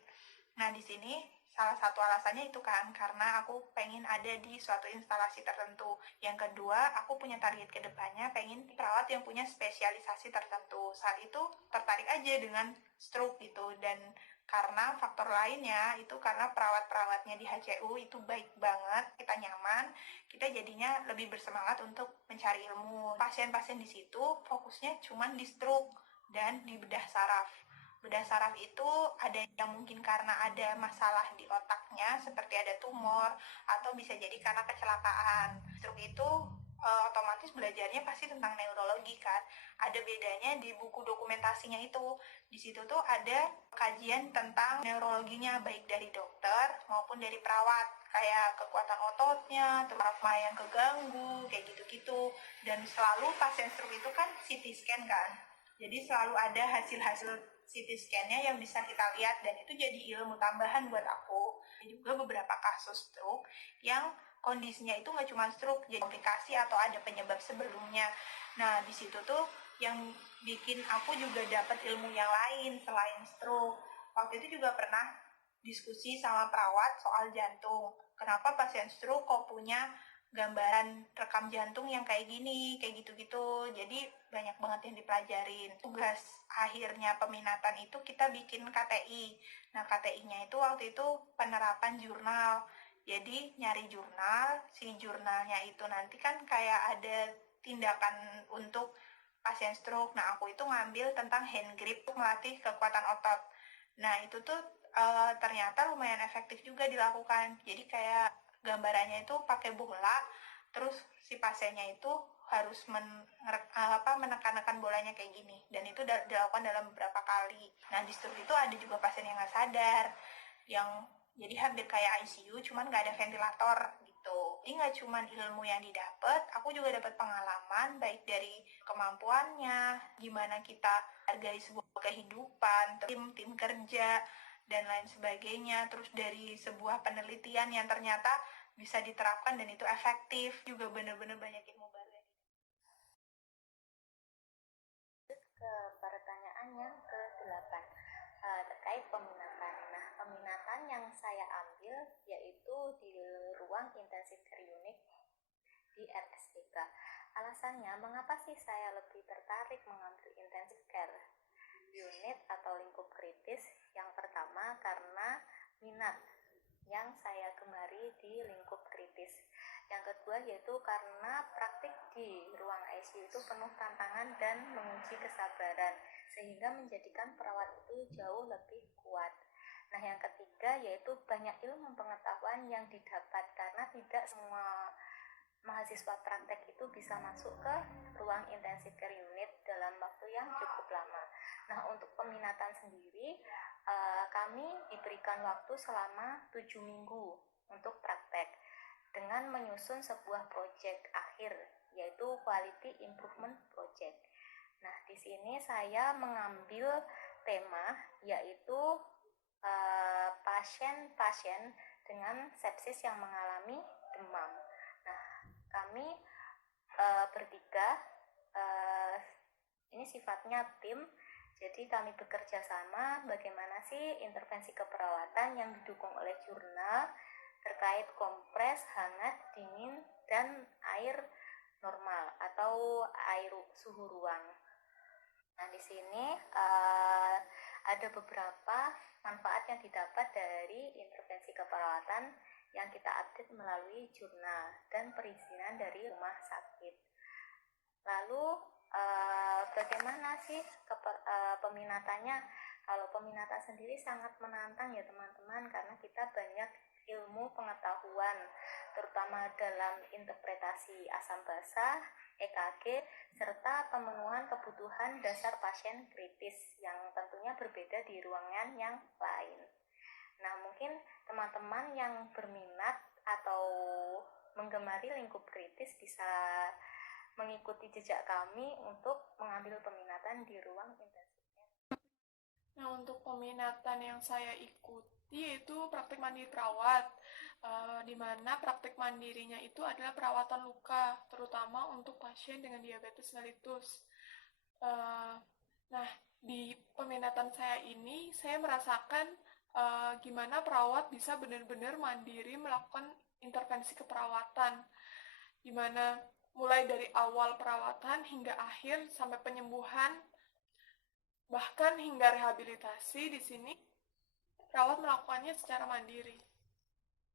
Nah, di sini salah satu alasannya itu kan karena aku pengen ada di suatu instalasi tertentu. Yang kedua, aku punya target ke depannya pengen perawat yang punya spesialisasi tertentu. Saat itu tertarik aja dengan stroke gitu, dan karena faktor lainnya itu karena perawat-perawatnya di HCU itu baik banget, kita nyaman, kita jadinya lebih bersemangat untuk mencari ilmu. Pasien-pasien di situ fokusnya cuman di stroke dan di bedah saraf. Bedah saraf itu ada yang mungkin karena ada masalah di otaknya seperti ada tumor, atau bisa jadi karena kecelakaan. Stroke itu otomatis belajarnya pasti tentang neurologi kan. Ada bedanya di buku dokumentasinya itu. Di situ tuh ada kajian tentang neurologinya baik dari dokter maupun dari perawat, kayak kekuatan ototnya, trauma yang keganggu, kayak gitu-gitu. Dan selalu pasien stroke itu kan CT scan kan. Jadi selalu ada hasil-hasil CT scan-nya yang bisa kita lihat, dan itu jadi ilmu tambahan buat aku. Ada juga beberapa kasus stroke yang kondisinya itu nggak cuma stroke, jadi komplikasi atau ada penyebab sebelumnya. Nah, di situ tuh yang bikin aku juga dapat ilmu yang lain selain stroke. Waktu itu juga pernah diskusi sama perawat soal jantung. Kenapa pasien stroke kok punya gambaran rekam jantung yang kayak gini, kayak gitu-gitu. Jadi banyak banget yang dipelajarin. Tugas akhirnya peminatan itu kita bikin KTI. Nah, KTI-nya itu waktu itu penerapan jurnal. Jadi nyari jurnal, si jurnalnya itu nanti kan kayak ada tindakan untuk pasien stroke. Nah, aku itu ngambil tentang hand grip, melatih kekuatan otot. Nah, itu tuh ternyata lumayan efektif juga dilakukan. Jadi kayak gambarannya itu pakai bola, terus si pasiennya itu harus menekan-nekan bolanya kayak gini, dan itu dilakukan dalam beberapa kali. Nah, di stroke itu ada juga pasien yang nggak sadar, yang jadi hampir kayak ICU, cuman nggak ada ventilator gitu. Jadi nggak cuman ilmu yang didapat, aku juga dapat pengalaman baik dari kemampuannya, gimana kita hargai sebuah kehidupan, tim kerja, dan lain sebagainya. Terus dari sebuah penelitian yang ternyata bisa diterapkan dan itu efektif, juga benar-benar banyak ilmu baru. Ke pertanyaan yang ke-8 terkait peminatan. Nah, peminatan yang saya ambil yaitu di ruang intensive care unit di RSPK. Alasannya, mengapa sih saya lebih tertarik mengambil intensive care unit atau lingkup kritis? Yang pertama, karena minat yang saya gemari di lingkup kritis. Yang kedua yaitu karena praktik di ruang ICU itu penuh tantangan dan menguji kesabaran, sehingga menjadikan perawat itu jauh lebih kuat. Nah, yang ketiga yaitu banyak ilmu pengetahuan yang didapat, karena tidak semua mahasiswa praktek itu bisa masuk ke ruang intensive care unit dalam waktu yang cukup lama. Nah, untuk peminatan sendiri, kami diberikan waktu selama 7 minggu untuk praktek dengan menyusun sebuah proyek akhir, yaitu Quality Improvement Project. Nah, di sini saya mengambil tema yaitu pasien-pasien dengan sepsis yang mengalami demam. Nah, kami bertiga, ini sifatnya tim, jadi kami bekerja sama bagaimana sih intervensi keperawatan yang didukung oleh jurnal terkait kompres, hangat, dingin, dan air normal atau air suhu ruang. Nah, di sini ada beberapa manfaat yang didapat dari intervensi keperawatan yang kita update melalui jurnal dan perizinan dari rumah sakit. Lalu bagaimana sih peminatannya? Kalau peminatan sendiri sangat menantang ya teman-teman, karena kita banyak ilmu pengetahuan, terutama dalam interpretasi asam basa, EKG, serta pemenuhan kebutuhan dasar pasien kritis yang tentunya berbeda di ruangan yang lain. Nah, mungkin teman-teman yang berminat atau menggemari lingkup kritis bisa mengikuti jejak kami untuk mengambil peminatan di ruang intensiv. Nah, untuk peminatan yang saya ikuti yaitu praktik mandiri perawat, di mana praktik mandirinya itu adalah perawatan luka, terutama untuk pasien dengan diabetes mellitus. Nah, di peminatan saya ini, saya merasakan gimana perawat bisa benar-benar mandiri melakukan intervensi keperawatan, di mana mulai dari awal perawatan hingga akhir sampai penyembuhan, bahkan hingga rehabilitasi. Di sini perawat melakukannya secara mandiri.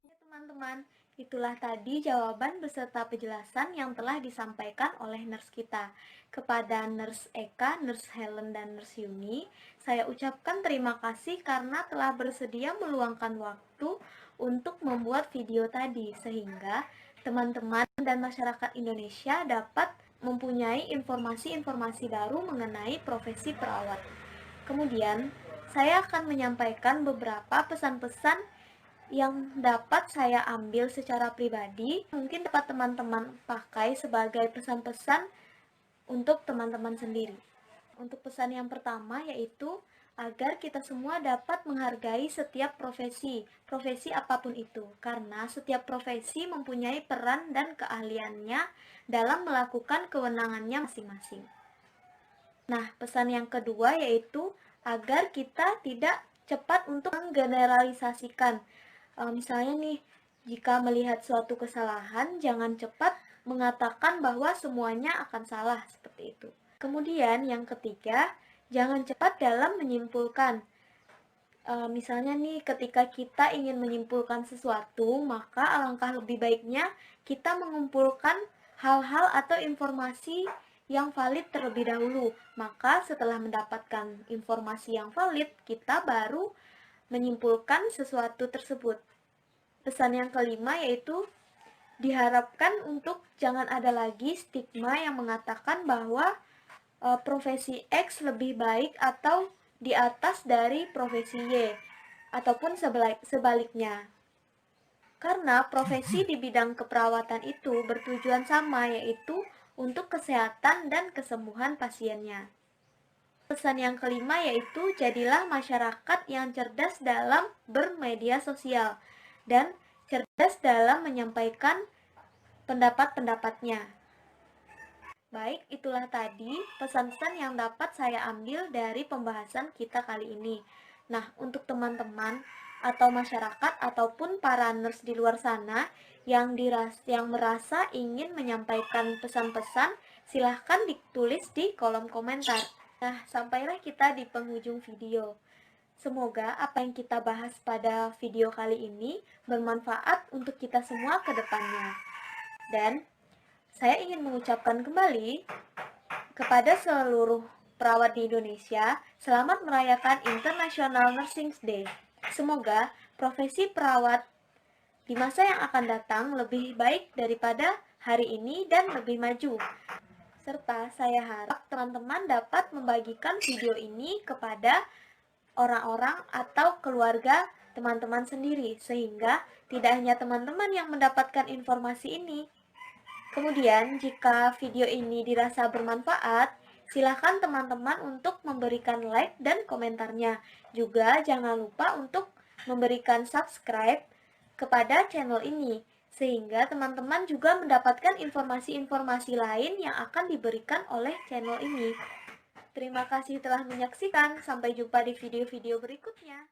Ya, teman-teman, itulah tadi jawaban beserta penjelasan yang telah disampaikan oleh nurse kita. Kepada Nurse Eka, Nurse Helen, dan Nurse Yuni, saya ucapkan terima kasih karena telah bersedia meluangkan waktu untuk membuat video tadi, sehingga teman-teman dan masyarakat Indonesia dapat mempunyai informasi-informasi baru mengenai profesi perawat. Kemudian, saya akan menyampaikan beberapa pesan-pesan yang dapat saya ambil secara pribadi, mungkin dapat teman-teman pakai sebagai pesan-pesan untuk teman-teman sendiri. Untuk pesan yang pertama yaitu agar kita semua dapat menghargai setiap profesi apapun itu, karena setiap profesi mempunyai peran dan keahliannya dalam melakukan kewenangannya masing-masing. Nah, pesan yang kedua yaitu agar kita tidak cepat untuk menggeneralisasikan. Misalnya nih, jika melihat suatu kesalahan, jangan cepat mengatakan bahwa semuanya akan salah, seperti itu. Kemudian yang ketiga, jangan cepat dalam menyimpulkan. Misalnya nih, ketika kita ingin menyimpulkan sesuatu, maka alangkah lebih baiknya kita mengumpulkan hal-hal atau informasi yang valid terlebih dahulu. Maka setelah mendapatkan informasi yang valid, kita baru menyimpulkan sesuatu tersebut. Pesan yang kelima yaitu diharapkan untuk jangan ada lagi stigma yang mengatakan bahwa profesi X lebih baik atau di atas dari profesi Y, ataupun sebaliknya. Karena profesi di bidang keperawatan itu bertujuan sama, yaitu untuk kesehatan dan kesembuhan pasiennya. Pesan yang kelima yaitu jadilah masyarakat yang cerdas dalam bermedia sosial dan cerdas dalam menyampaikan pendapat-pendapatnya. Baik, itulah tadi pesan-pesan yang dapat saya ambil dari pembahasan kita kali ini. Nah, untuk teman-teman atau masyarakat ataupun para nurse di luar sana yang merasa ingin menyampaikan pesan-pesan, silahkan ditulis di kolom komentar. Nah, sampailah kita di penghujung video. Semoga apa yang kita bahas pada video kali ini bermanfaat untuk kita semua ke depannya. Dan saya ingin mengucapkan kembali kepada seluruh perawat di Indonesia, selamat merayakan International Nursing Day. Semoga profesi perawat di masa yang akan datang lebih baik daripada hari ini dan lebih maju. Serta saya harap teman-teman dapat membagikan video ini kepada orang-orang atau keluarga teman-teman sendiri, sehingga tidak hanya teman-teman yang mendapatkan informasi ini. Kemudian, jika video ini dirasa bermanfaat, silakan teman-teman untuk memberikan like dan komentarnya. Juga jangan lupa untuk memberikan subscribe kepada channel ini, sehingga teman-teman juga mendapatkan informasi-informasi lain yang akan diberikan oleh channel ini. Terima kasih telah menyaksikan, sampai jumpa di video-video berikutnya.